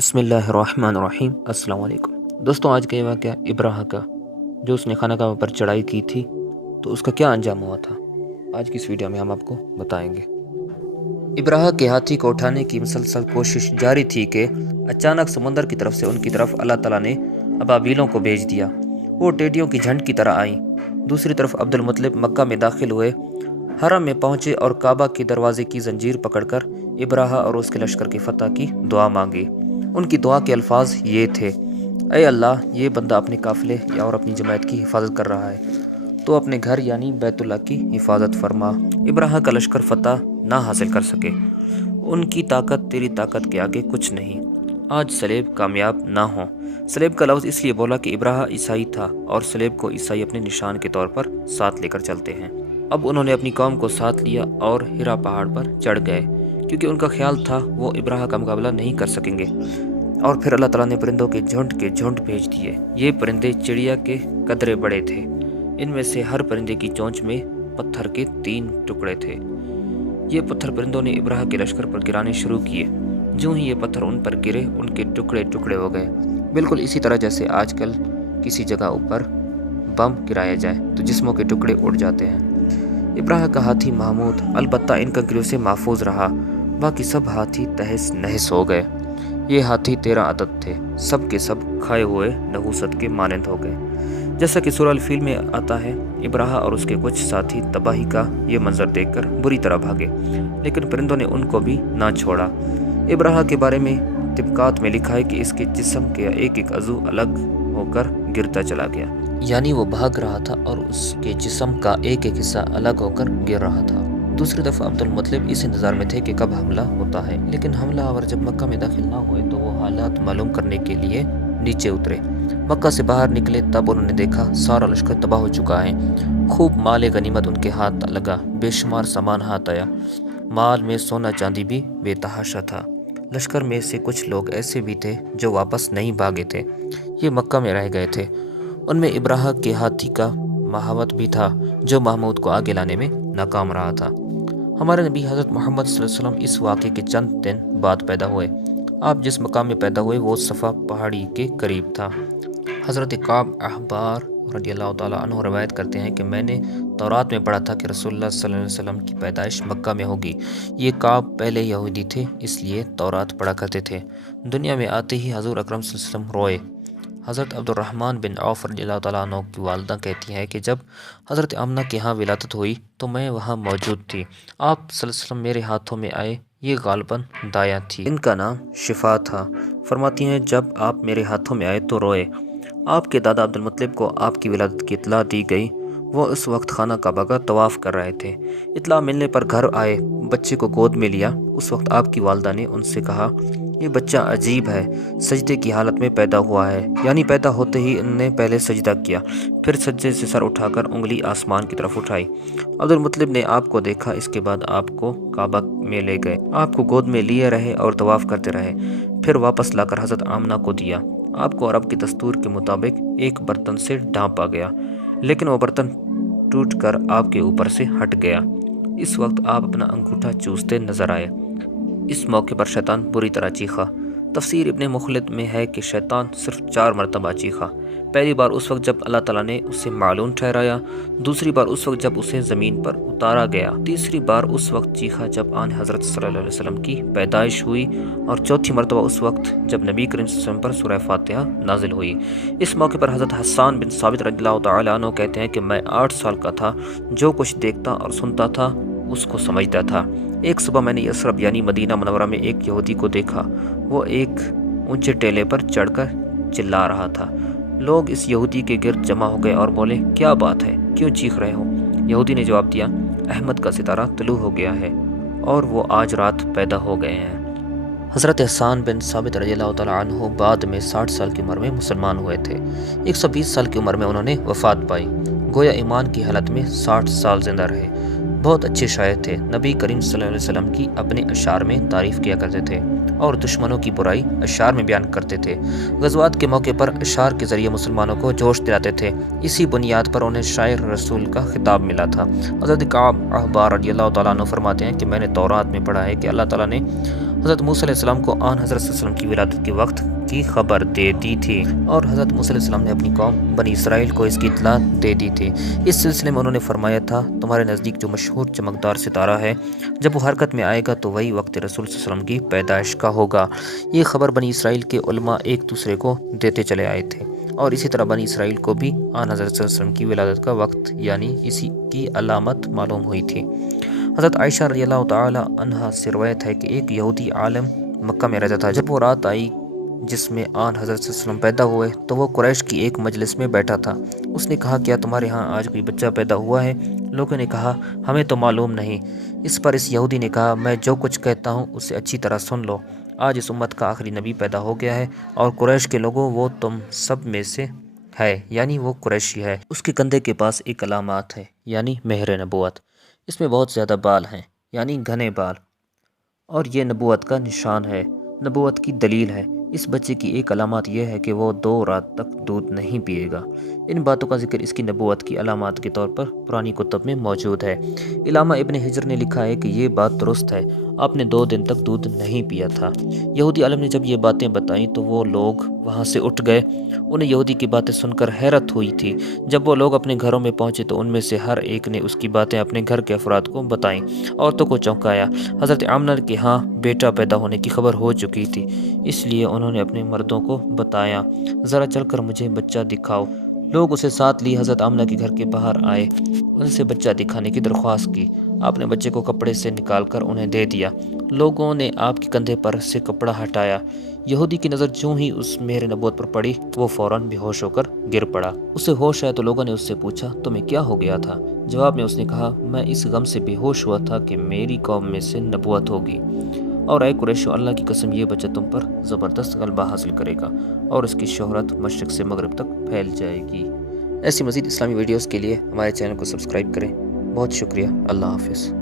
بسم اللہ الرحمن الرحیم۔ السلام علیکم دوستوں، آج کا یہ واقعہ ابراہ کا، جو اس نے خانہ کعبہ پر چڑھائی کی تھی تو اس کا کیا انجام ہوا تھا، آج کی اس ویڈیو میں ہم آپ کو بتائیں گے۔ ابراہ کے ہاتھی کو اٹھانے کی مسلسل کوشش جاری تھی کہ اچانک سمندر کی طرف سے ان کی طرف اللہ تعالیٰ نے ابابیلوں کو بھیج دیا۔ وہ ٹیڈیوں کی جھنڈ کی طرح آئیں۔ دوسری طرف عبد المطلب مکہ میں داخل ہوئے، حرم میں پہنچے اور کعبہ کے دروازے کی زنجیر پکڑ کر ابراہ اور اس کے لشکر کی فتح کی دعا مانگی۔ ان کی دعا کے الفاظ یہ تھے: اے اللہ، یہ بندہ اپنے قافلے اور اپنی جماعت کی حفاظت کر رہا ہے، تو اپنے گھر یعنی بیت اللہ کی حفاظت فرما۔ ابراہ کا لشکر فتح نہ حاصل کر سکے، ان کی طاقت تیری طاقت کے آگے کچھ نہیں۔ آج سلیب کامیاب نہ ہو۔ سلیب کا لفظ اس لیے بولا کہ ابراہ عیسائی تھا اور سلیب کو عیسائی اپنے نشان کے طور پر ساتھ لے کر چلتے ہیں۔ اب انہوں نے اپنی قوم کو ساتھ لیا اور ہرا پہاڑ پر چڑھ گئے، کیونکہ ان کا خیال تھا وہ ابراہ کا مقابلہ نہیں کر سکیں گے۔ اور پھر اللہ تعالیٰ نے پرندوں کے جھنڈ بھیج دیے۔ یہ پرندے چڑیا کے قدرے بڑے تھے، ان میں سے ہر پرندے کی چونچ میں پتھر کے 3 ٹکڑے تھے۔ یہ پتھر پرندوں نے ابراہ کے لشکر پر گرانے شروع کیے۔ جو ہی یہ پتھر ان پر گرے، ان کے ٹکڑے ٹکڑے ہو گئے، بالکل اسی طرح جیسے آج کل کسی جگہ اوپر بم گرایا جائے تو جسموں کے ٹکڑے اڑ جاتے ہیں۔ ابراہ کا ہاتھی محمود البتہ ان کنکریوں سے محفوظ رہا، باقی سب ہاتھی تہس نہس ہو گئے۔ یہ ہاتھی 13 عدد تھے، سب کے سب کھائے ہوئے نحوست کے مانند ہو گئے۔ جیسا کہ سورہ الفیل میں آتا ہے، ابراہ اور اس کے کچھ ساتھی تباہی کا یہ منظر دیکھ کر بری طرح بھاگے، لیکن پرندوں نے ان کو بھی نہ چھوڑا۔ ابراہ کے بارے میں طبقات میں لکھا ہے کہ اس کے جسم کے ایک ایک عضو الگ ہو کر گرتا چلا گیا، یعنی وہ بھاگ رہا تھا اور اس کے جسم کا ایک ایک حصہ الگ ہو کر گر رہا تھا۔ دوسری طرف عبد المطلب اس انتظار میں تھے کہ کب حملہ ہوتا ہے، لیکن حملہ آور جب مکہ میں داخل نہ ہوئے تو وہ حالات معلوم کرنے کے لیے نیچے اترے۔ مکہ سے باہر نکلے تب انہوں نے دیکھا سارا لشکر تباہ ہو چکا ہے۔ خوب مال غنیمت ان کے ہاتھ لگا، بے شمار سامان ہاتھ آیا، مال میں سونا چاندی بھی بے تحاشا تھا۔ لشکر میں سے کچھ لوگ ایسے بھی تھے جو واپس نہیں بھاگے تھے، یہ مکہ میں رہ گئے تھے۔ ان میں ابراہ کے ہاتھی کا مہاوت بھی تھا، جو محمود کو آگے لانے میں ناکام رہا تھا۔ ہمارے نبی حضرت محمد صلی اللہ علیہ وسلم اس واقعے کے چند دن بعد پیدا ہوئے۔ آپ جس مقام میں پیدا ہوئے وہ صفا پہاڑی کے قریب تھا۔ حضرت کعب احبار رضی اللہ تعالیٰ عنہ روایت کرتے ہیں کہ میں نے تورات میں پڑھا تھا کہ رسول اللہ صلی اللہ علیہ وسلم کی پیدائش مکہ میں ہوگی۔ یہ کعب پہلے یہودی تھے، اس لیے تورات پڑھا کرتے تھے۔ دنیا میں آتے ہی حضور اکرم صلی اللہ علیہ وسلم روئے۔ حضرت عبد الرحمن بن عوف رضی اللہ تعالیٰ عنہ کی والدہ کہتی ہیں کہ جب حضرت آمنہ کے ہاں ولادت ہوئی تو میں وہاں موجود تھی۔ آپ صلی اللہ علیہ وسلم میرے ہاتھوں میں آئے، یہ غالباً دایا تھی، ان کا نام شفا تھا۔ فرماتی ہیں جب آپ میرے ہاتھوں میں آئے تو روئے۔ آپ کے دادا عبد المطلب کو آپ کی ولادت کی اطلاع دی گئی، وہ اس وقت خانہ کعبہ کا طواف کر رہے تھے۔ اطلاع ملنے پر گھر آئے، بچے کو گود میں لیا۔ اس وقت آپ کی والدہ نے ان سے کہا، یہ بچہ عجیب ہے، سجدے کی حالت میں پیدا ہوا ہے، یعنی پیدا ہوتے ہی ان نے پہلے سجدہ کیا، پھر سجدے سے سر اٹھا کر انگلی آسمان کی طرف اٹھائی۔ عبد المطلب نے آپ کو دیکھا، اس کے بعد آپ کو کعبہ میں لے گئے، آپ کو گود میں لیے رہے اور طواف کرتے رہے، پھر واپس لا کر حضرت آمنہ کو دیا۔ آپ کو عرب کے دستور کے مطابق ایک برتن سے ڈھانپا گیا، لیکن وہ برتن ٹوٹ کر آپ کے اوپر سے ہٹ گیا۔ اس وقت آپ اپنا انگوٹھا چوستے نظر آئے۔ اس موقع پر شیطان بری طرح چیخا۔ تفسیر ابن مخلد میں ہے کہ شیطان صرف 4 مرتبہ چیخا۔ پہلی بار اس وقت جب اللہ تعالیٰ نے اسے معلوم ٹھہرایا، دوسری بار اس وقت جب اسے زمین پر اتارا گیا، تیسری بار اس وقت چیخا جب آن حضرت صلی اللہ علیہ وسلم کی پیدائش ہوئی، اور چوتھی مرتبہ اس وقت جب نبی کریم صلی اللہ علیہ وسلم پر سورہ فاتحہ نازل ہوئی۔ اس موقع پر حضرت حسان بن ثابت رضی اللہ تعالیٰ عنہ کہتے ہیں کہ میں 8 سال کا تھا، جو کچھ دیکھتا اور سنتا تھا اس کو سمجھتا تھا۔ ایک صبح میں نے یثرب یعنی مدینہ منورہ میں ایک یہودی کو دیکھا، وہ ایک اونچے ٹیلے پر چڑھ کر چلا رہا تھا۔ لوگ اس یہودی کے گرد جمع ہو گئے اور بولے، کیا بات ہے، کیوں چیخ رہے ہو؟ یہودی نے جواب دیا، احمد کا ستارہ طلوع ہو گیا ہے اور وہ آج رات پیدا ہو گئے ہیں۔ حضرت حسان بن ثابت رضی اللہ تعالیٰ عنہ بعد میں 60 سال کی عمر میں مسلمان ہوئے تھے۔ 120 سال کی عمر میں انہوں نے وفات پائی، گویا ایمان کی حالت میں 60 سال زندہ رہے۔ بہت اچھے شاعر تھے، نبی کریم صلی اللہ علیہ وسلم کی اپنے اشعار میں تعریف کیا کرتے تھے اور دشمنوں کی برائی اشعار میں بیان کرتے تھے۔ غزوات کے موقع پر اشعار کے ذریعے مسلمانوں کو جوش دلاتے تھے، اسی بنیاد پر انہیں شاعر رسول کا خطاب ملا تھا۔ حضرت کعب احبار رضی اللہ تعالیٰ عنہ فرماتے ہیں کہ میں نے تورات میں پڑھا ہے کہ اللہ تعالیٰ نے حضرت موسیٰ علیہ السلام کو آن حضرت صلی اللہ علیہ وسلم کی ولادت کے وقت کی خبر دے دی تھی اور حضرت موسیٰ علیہ السلام نے اپنی قوم بنی اسرائیل کو اس کی اطلاع دے دی تھی۔ اس سلسلے میں انہوں نے فرمایا تھا، تمہارے نزدیک جو مشہور چمکدار ستارہ ہے، جب وہ حرکت میں آئے گا تو وہی وقت رسول صلی اللہ علیہ وسلم کی پیدائش کا ہوگا۔ یہ خبر بنی اسرائیل کے علماء ایک دوسرے کو دیتے چلے آئے تھے، اور اسی طرح بنی اسرائیل کو بھی آن حضرت صلی اللہ علیہ وسلم کی ولادت کا وقت یعنی اسی کی علامت معلوم ہوئی تھی۔ حضرت عائشہ رضی اللہ تعالی عنہا سے روایت ہے کہ ایک یہودی عالم مکہ میں رہتا تھا۔ جب وہ رات آئی جس میں آن حضرت صلی اللہ علیہ وسلم پیدا ہوئے تو وہ قریش کی ایک مجلس میں بیٹھا تھا۔ اس نے کہا، کیا تمہارے ہاں آج کوئی بچہ پیدا ہوا ہے؟ لوگوں نے کہا، ہمیں تو معلوم نہیں۔ اس پر اس یہودی نے کہا، میں جو کچھ کہتا ہوں اسے اچھی طرح سن لو۔ آج اس امت کا آخری نبی پیدا ہو گیا ہے، اور قریش کے لوگوں وہ تم سب میں سے ہے، یعنی وہ قریشی ہے۔ اس کے کندھے کے پاس ایک علامات ہے، یعنی مہر نبوت۔ اس میں بہت زیادہ بال ہیں، یعنی گھنے بال، اور یہ نبوت کا نشان ہے، نبوت کی دلیل ہے۔ اس بچے کی ایک علامات یہ ہے کہ وہ 2 رات تک دودھ نہیں پیے گا۔ ان باتوں کا ذکر اس کی نبوت کی علامات کے طور پر پرانی کتب میں موجود ہے۔ علامہ ابن حجر نے لکھا ہے کہ یہ بات درست ہے، آپ نے 2 دن تک دودھ نہیں پیا تھا۔ یہودی عالم نے جب یہ باتیں بتائیں تو وہ لوگ وہاں سے اٹھ گئے۔ انہیں یہودی کی باتیں سن کر حیرت ہوئی تھی۔ جب وہ لوگ اپنے گھروں میں پہنچے تو ان میں سے ہر ایک نے اس کی باتیں اپنے گھر کے افراد کو بتائیں، عورتوں کو چونکایا۔ حضرت آمنہ کے ہاں بیٹا پیدا ہونے کی خبر ہو چکی تھی، اس لیے انہوں نے اپنے مردوں کو بتایا، ذرا چل کر مجھے بچہ دکھاؤ۔ لوگ اسے ساتھ لی حضرت آمنہ کے گھر کے باہر آئے، ان سے بچہ دکھانے کی درخواست کی۔ آپ نے بچے کو کپڑے سے نکال کر انہیں دے دیا۔ لوگوں نے آپ کے کندھے پر سے کپڑا ہٹایا۔ یہودی کی نظر جو ہی اس مہر نبوت پر پڑی، وہ فوراً بے ہوش ہو کر گر پڑا۔ اسے ہوش آیا تو لوگوں نے اس سے پوچھا، تمہیں کیا ہو گیا تھا؟ جواب میں اس نے کہا، میں اس غم سے بے ہوش ہوا تھا کہ میری قوم میں سے نبوت ہوگی، اور اے قریشو، اللہ کی قسم یہ بچہ تم پر زبردست غلبہ حاصل کرے گا، اور اس کی شہرت مشرق سے مغرب تک پھیل جائے گی۔ ایسی مزید اسلامی ویڈیوز کے لیے ہمارے چینل کو سبسکرائب کریں۔ بہت شکریہ۔ اللہ حافظ۔